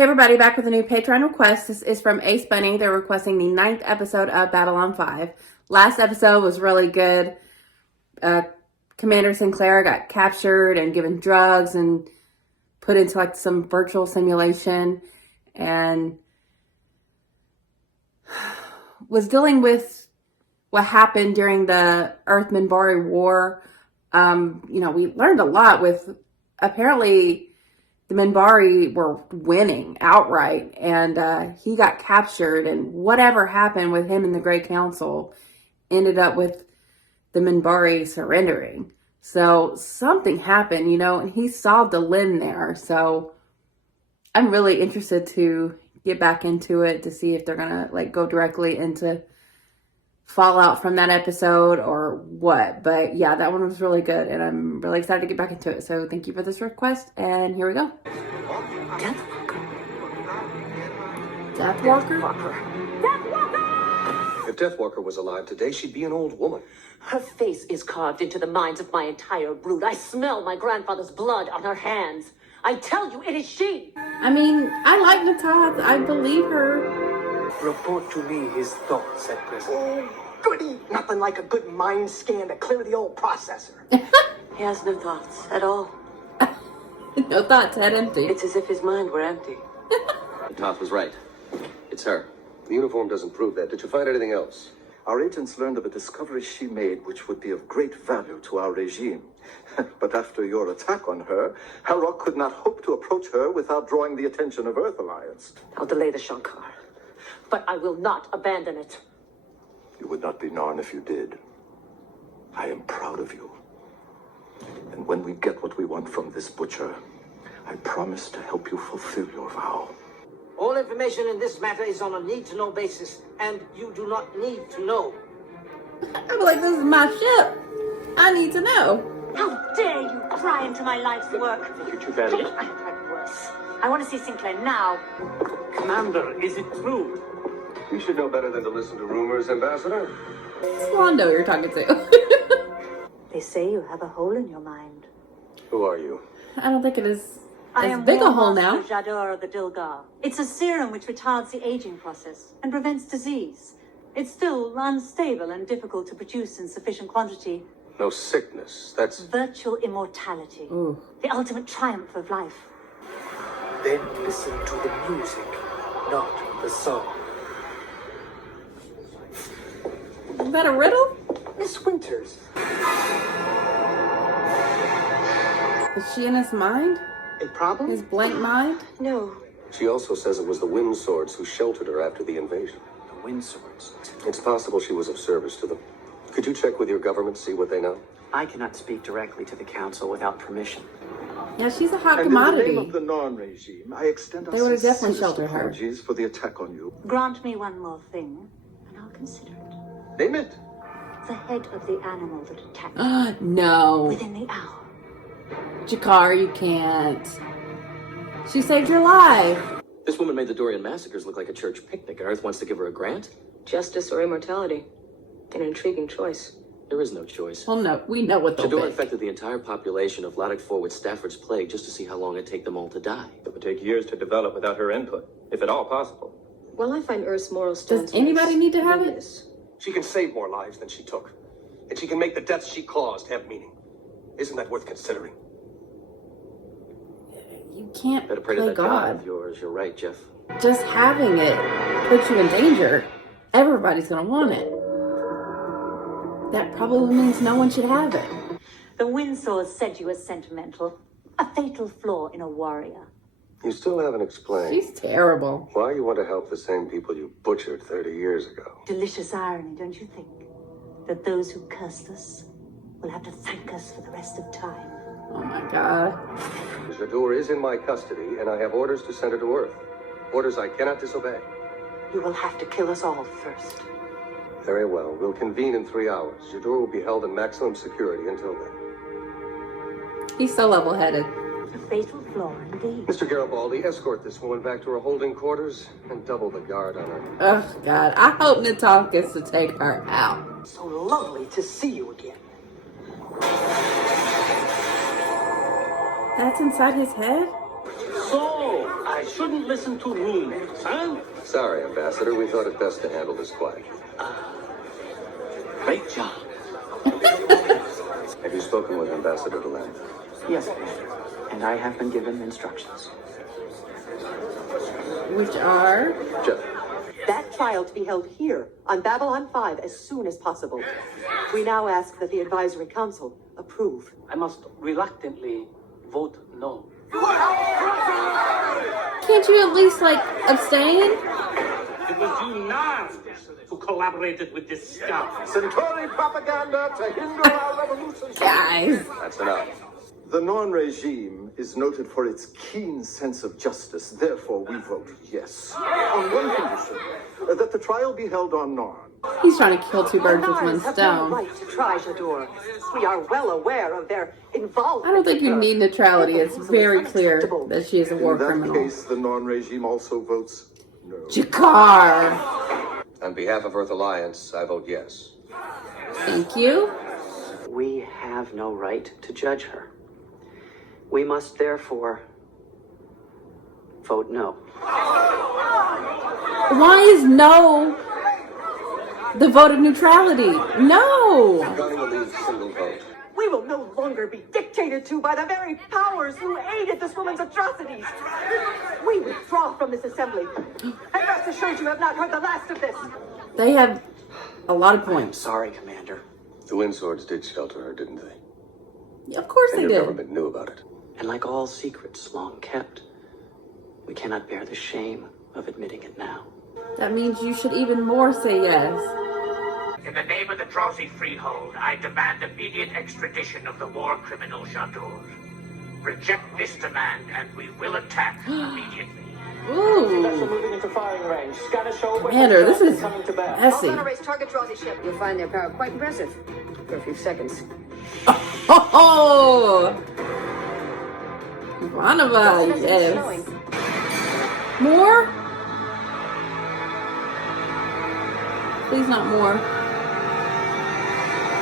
Hey everybody, back with a new Patreon request. This is from Ace Bunny. They're requesting the 9th episode of Babylon 5. Last episode was really good. Commander Sinclair got captured and given drugs and put into like some virtual simulation and was dealing with what happened during the Earth-Minbari War. We learned a lot with apparently the Minbari were winning outright, and he got captured, and whatever happened with him and the Great Council ended up with the Minbari surrendering. So something happened, and he saw Delin there. So I'm really interested to get back into it to see if they're gonna go directly into fallout from that episode or what. But yeah, that one was really good, and I'm really excited to get back into it. So thank you for this request, and here we go. Deathwalker? If Deathwalker was alive today, she'd be an old woman. Her face is carved into the minds of my entire brood. I smell my grandfather's blood on her hands. I tell you, it is she. I mean, I like Natath. I believe her. Report to me his thoughts at present. Oh, goody. Nothing like a good mind scan to clear the old processor. He has no thoughts at all. No thoughts, head empty. It's as if his mind were empty. Toth was right. It's her. The uniform doesn't prove that. Did you find anything else? Our agents learned of a discovery she made which would be of great value to our regime. But after your attack on her, Halrock could not hope to approach her without drawing the attention of Earth Alliance. I'll delay the Shankar, but I will not abandon it. You would not be Narn if you did. I am proud of you. And when we get what we want from this butcher, I promise to help you fulfill your vow. All information in this matter is on a need-to-know basis, and you do not need to know. I'm like, this is my ship. I need to know. How dare you pry into my life's work? I think you're too bad. I've had worse. I want to see Sinclair now. Commander, is it true? You should know better than to listen to rumors, Ambassador. It's Londo you're talking to. They say you have a hole in your mind. Who are you? I don't think it is I as am big a War hole Master now. Jador of the Dilgar. It's a serum which retards the aging process and prevents disease. It's still unstable and difficult to produce in sufficient quantity. No sickness. That's... Virtual immortality. Ooh. The ultimate triumph of life. Then listen to the music, not the song. Is that a riddle? Miss Winters. Is she in his mind? A problem? His blank mind? No. She also says it was the Wind Swords who sheltered her after the invasion. The wind swords. It's possible she was of service to them. Could you check with your government, see what they know? I cannot speak directly to the council without permission. Yeah, she's a hot And commodity. in the name of the Narn regime, I extend our They would have definitely sincerest sheltered her. apologies for the attack on you. Grant me one more thing, and I'll consider it. Name it. The head of the animal that attacked me No. within the hour. Jakar, you can't. She saved your life. This woman made the Dorian massacres look like a church picnic, and Earth wants to give her a grant? Justice or immortality? An intriguing choice. There is no choice. Well, no, we know what they'll Jador pick. infected the entire population of Lodic IV with Stafford's plague just to see how long it'd take them all to die. It would take years to develop without her input, if at all possible. Well, I find Earth's moral stance... Does anybody need to have it? She can save more lives than she took. And she can make the deaths she caused have meaning. Isn't that worth considering? You can't Better pray to play that god God. of yours. You're right, Jeff. Just having it puts you in danger. Everybody's gonna want it. That probably means no one should have it. The Windsor said you were sentimental. A fatal flaw in a warrior. You still haven't explained She's terrible. why you want to help the same people you butchered 30 years ago. Delicious irony, don't you think? That those who cursed us will have to thank us for the rest of time. Oh my God. Jador is in my custody, and I have orders to send her to Earth. Orders I cannot disobey. You will have to kill us all first. Very well. We'll convene in 3 hours. Jador will be held in maximum security until then. He's so level-headed. A fatal flaw indeed. Mr. Garibaldi, escort this woman back to her holding quarters and double the guard on her. Oh God. I hope Natath gets to take her out. So lovely to see you again. That's inside his head? So, I I shouldn't listen to rumors, huh? Sorry, Ambassador. We thought it best to handle this quietly. Great job. Have you spoken with Ambassador Deland? Yes, Commander. And I have been given instructions. Which are? Jeff. That trial to be held here on Babylon 5 as soon as possible. We now ask that the Advisory Council approve. I must reluctantly vote no. Can't you at least, like, abstain? It was you Nazis who collaborated with this scum. Centauri propaganda to hinder our revolution. Guys. That's enough. The Norn regime is noted for its keen sense of justice. Therefore, we vote yes. On one condition, that the trial be held on Norn. He's trying to kill two birds with one Narns have no stone. right to try Jadur. We are well aware of their involvement. I don't think you need neutrality. It's very clear that she is a war In that criminal. case, the Norn regime also votes no. Jakar. On behalf of Earth Alliance, I vote yes. Thank you. We have no right to judge her. We must therefore vote no. Why is no the vote of neutrality? No. Regarding the League's single vote, We will no longer be dictated to by the very powers who aided this woman's atrocities. We withdraw from this assembly. And rest assured you have not heard the last of this. They have a lot of I'm points. sorry, Commander. The Windswords did shelter her, didn't they? Of course And they your did. government knew about it. And like all secrets long kept, we cannot bear the shame of admitting it now. That means you should even more say yes. In the name of the Drowsy Freehold, I demand immediate extradition of the war criminal Jadur. Reject this demand, and we will attack immediately. Ooh. moving into firing range. Scatter show Commander, this is messy. Race target Drowsy ship. You'll find their power quite impressive. For a few seconds. Oh! Ivanova, yes. More? Please not more.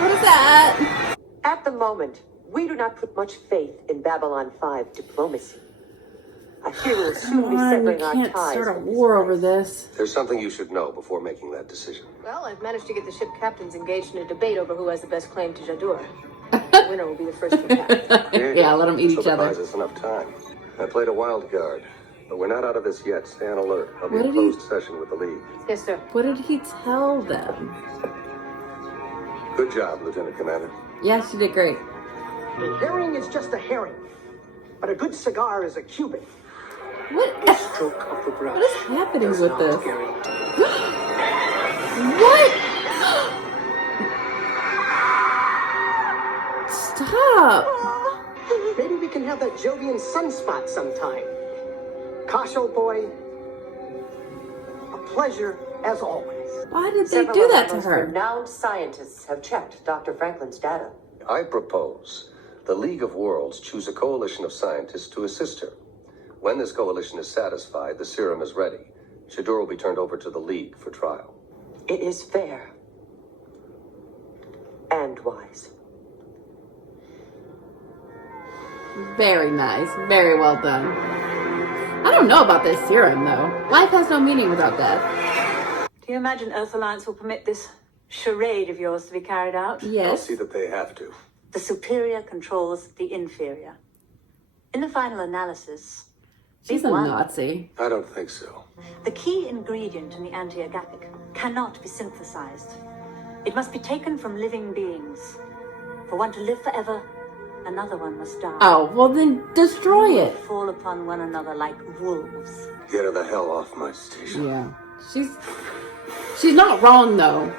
What is that? At the moment, we do not put much faith in Babylon 5 diplomacy. I fear we will soon Come be on, we severing our can't ties. start a with this war place. over this. there's something you should know before making that decision. Well, I've managed to get the ship captains engaged in a debate over who has the best claim to Jadur. The winner will be the first to attack. Yeah, let them eat each So other. buys us enough time. I played a wild card, but we're not out of this yet. Stay on alert. I'll be What in did he- closed session with the League. Yes, sir. What did he tell them? Good job, Lieutenant Commander. Yes, you did great. A herring is just a herring, but a good cigar is a Cuban. What? Stroke of the brush What is happening does with not this? guarantee. What? Stop! Maybe we can have that Jovian sunspot sometime. Kosh, old boy, a pleasure as always. Why did they Several do of that our to most her? renowned scientists have checked Dr. Franklin's data. I propose the League of Worlds choose a coalition of scientists to assist her. When this coalition is satisfied, the serum is ready. Jadur will be turned over to the League for trial. It is fair and wise. Very nice. Very well done. I don't know about this serum, though. Life has no meaning without that. Do you imagine Earth Alliance will permit this charade of yours to be carried out? I'll Yes. see that they have to. The superior controls the inferior. In the final analysis, She's a we've won. Nazi. I don't think so. The key ingredient in the anti-agapic cannot be synthesized. It must be taken from living beings. For one to live forever, another one must die. Oh, well then destroy We it. fall upon one another like wolves. Get her the hell off my station. Yeah. She's not wrong, though.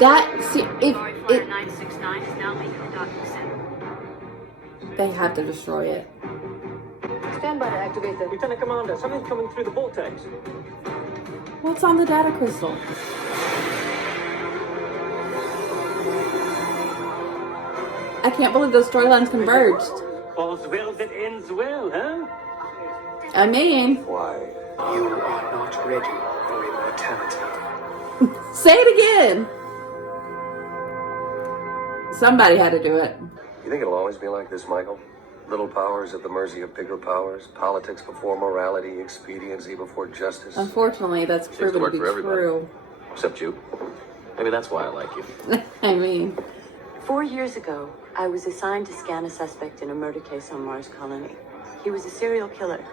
That, see, if 969 is now making the docking center. they have to destroy it. Stand by to activate the... Lieutenant Commander, something's coming through the vortex. What's on the data crystal? I can't believe those storylines converged. All's well that ends well, huh? I mean, Why? You are not ready for immortality. say it again. Somebody had to do it. You think it'll always be like this, Michael? Little powers at the mercy of bigger powers, politics before morality, expediency before justice. Unfortunately, that's Seems proven to to work be for everybody. true. Except you. Maybe that's why I like you. I mean, 4 years ago, I was assigned to scan a suspect in a murder case on Mars Colony. He was a serial killer.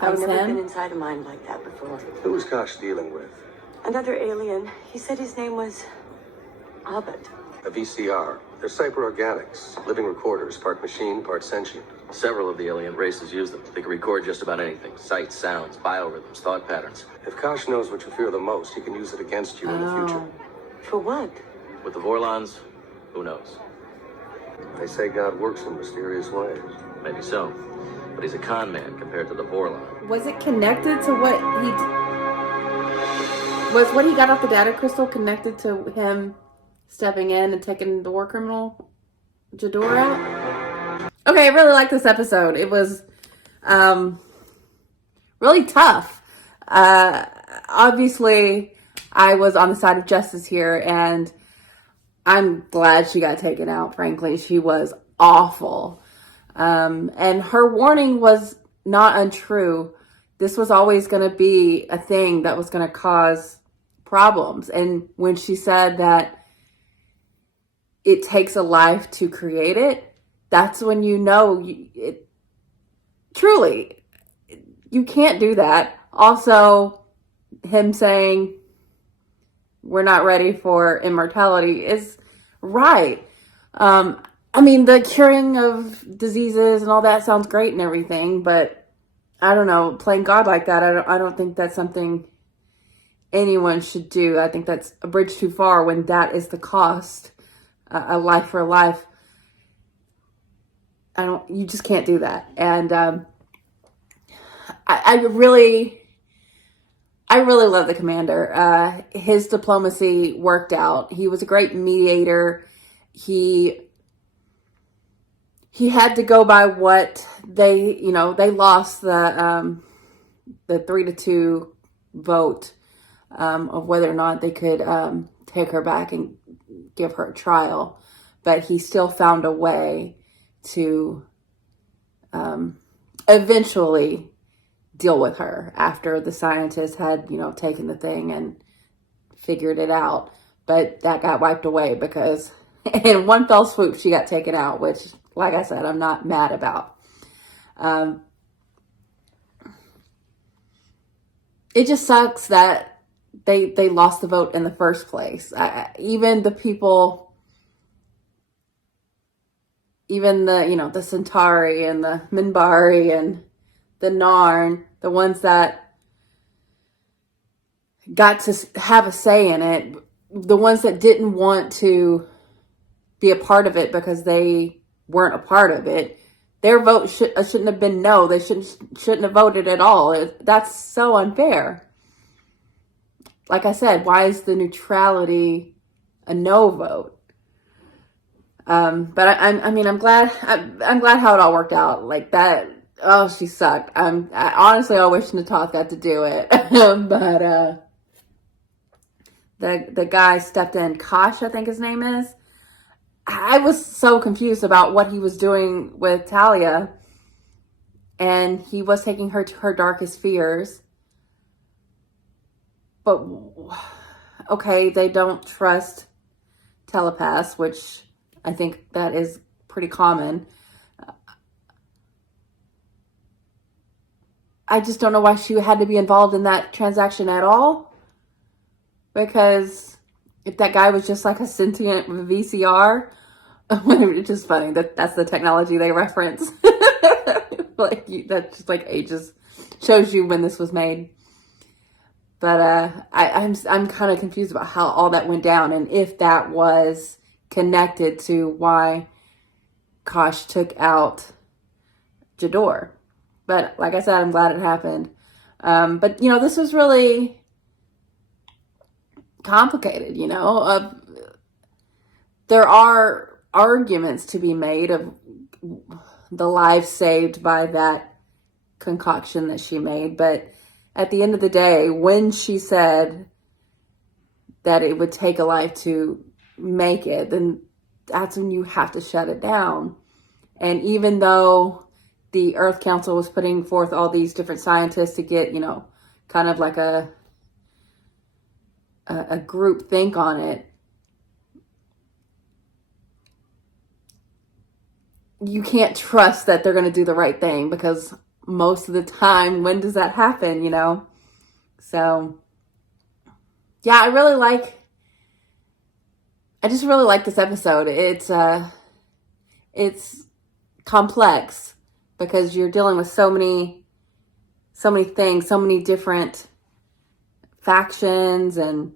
That was I've never him? been inside a mind like that before. Who was Kosh dealing with? Another alien. He said his name was Abed. A VCR. They're cyber-organics. Living recorders, part machine, part sentient. Several of the alien races use them. They can record just about anything. Sights, sounds, biorhythms, thought patterns. If Kosh knows what you fear the most, he can use it against you in the future. For what? With the Vorlons, who knows? They say God works in mysterious ways. Maybe so. But he's a con man compared to the Vorlon. was it connected to what he... Was what he got off the data crystal connected to him stepping in and taking the war criminal Jador out? Okay, I really like this episode. It was really tough. Obviously, I was on the side of justice here, and I'm glad she got taken out, frankly. She was awful. And her warning was not untrue. This was always going to be a thing that was going to cause problems. And when she said that it takes a life to create it, that's when you know truly, you can't do that. Also, him saying we're not ready for immortality is right. I mean, the curing of diseases and all that sounds great and everything, but I don't know, playing God like that, I don't think that's something anyone should do. I think that's a bridge too far when that is the cost, a life for a life. You just can't do that. And I really love the commander. His diplomacy worked out. He was a great mediator. He had to go by what they lost the 3-2 vote of whether or not they could take her back and give her a trial, but he still found a way to eventually deal with her after the scientists had, taken the thing and figured it out. But that got wiped away because in one fell swoop, she got taken out, which, like I said, I'm not mad about. It just sucks that they lost the vote in the first place. Even the people, even the Centauri and the Minbari and the Narn, the ones that got to have a say in it, the ones that didn't want to be a part of it because they weren't a part of it, their vote shouldn't have been no. They shouldn't have voted at all. That's so unfair. Like I said, why is the neutrality a no vote? But I'm glad how it all worked out. Like that. Oh, she sucked. Honestly, I wish Natasha got to do it, but the guy stepped in. Kosh, I think his name is. I was so confused about what he was doing with Talia, and he was taking her to her darkest fears. But okay, they don't trust telepaths, which I think that is pretty common. I just don't know why she had to be involved in that transaction at all. Because if that guy was just like a sentient VCR, it's just funny that's the technology they reference. That's just like ages, shows you when this was made. But I'm kind of confused about how all that went down and if that was connected to why Kosh took out Jador. But like I said, I'm glad it happened. But this was really complicated. There are arguments to be made of the lives saved by that concoction that she made, but at the end of the day, when she said that it would take a life to make it, then that's when you have to shut it down. And even though the Earth Council was putting forth all these different scientists to get, you know, kind of like a group think on it. You can't trust that they're going to do the right thing, because most of the time, when does that happen, you know? So, yeah, I just really like this episode. It's complex because you're dealing with so many things, so many different factions, and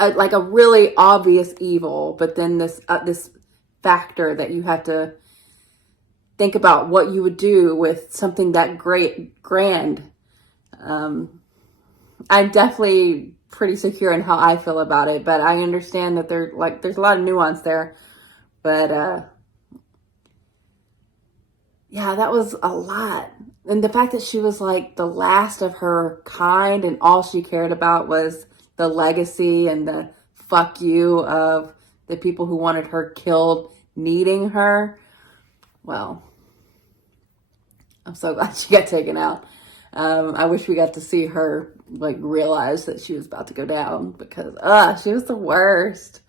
like a really obvious evil, but then this factor that you have to think about what you would do with something that grand. I'm definitely pretty secure in how I feel about it, but I understand that there's a lot of nuance there. But yeah, that was a lot. And the fact that she was like the last of her kind, and all she cared about was the legacy and the fuck you of the people who wanted her killed, needing her. Well, I'm so glad she got taken out. I wish we got to see her like realize that she was about to go down, because she was the worst.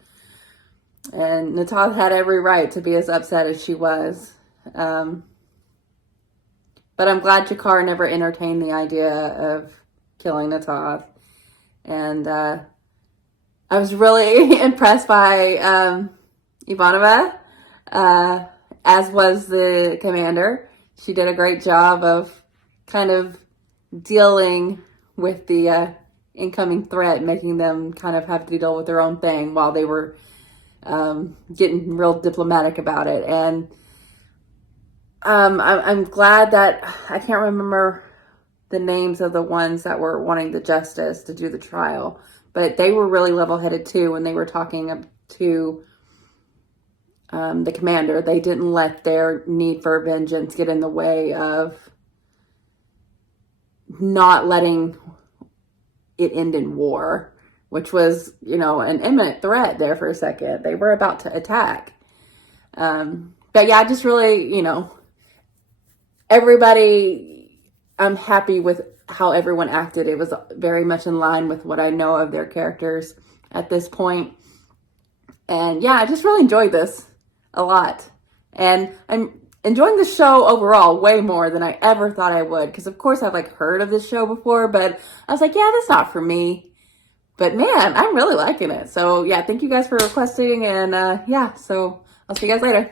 And Natalia had every right to be as upset as she was. But I'm glad Jakar never entertained the idea of killing Natalia. And I was really impressed by Ivanova, as was the commander. She did a great job of kind of dealing with the incoming threat, making them kind of have to deal with their own thing while they were getting real diplomatic about it. And I'm glad that I can't remember the names of the ones that were wanting the justice to do the trial, but they were really level-headed too when they were talking to the commander. They didn't let their need for vengeance get in the way of not letting it end in war, which was, you know, an imminent threat there for a second. They were about to attack. But yeah, I just really, you know, everybody, I'm happy with how everyone acted. It was very much in line with what I know of their characters at this point. And yeah, I just really enjoyed this a lot. And I'm enjoying the show overall way more than I ever thought I would. Because of course I've like heard of this show before, but I was like, yeah, that's not for me. But man, I'm really liking it. So yeah, thank you guys for requesting. And yeah, so I'll see you guys later.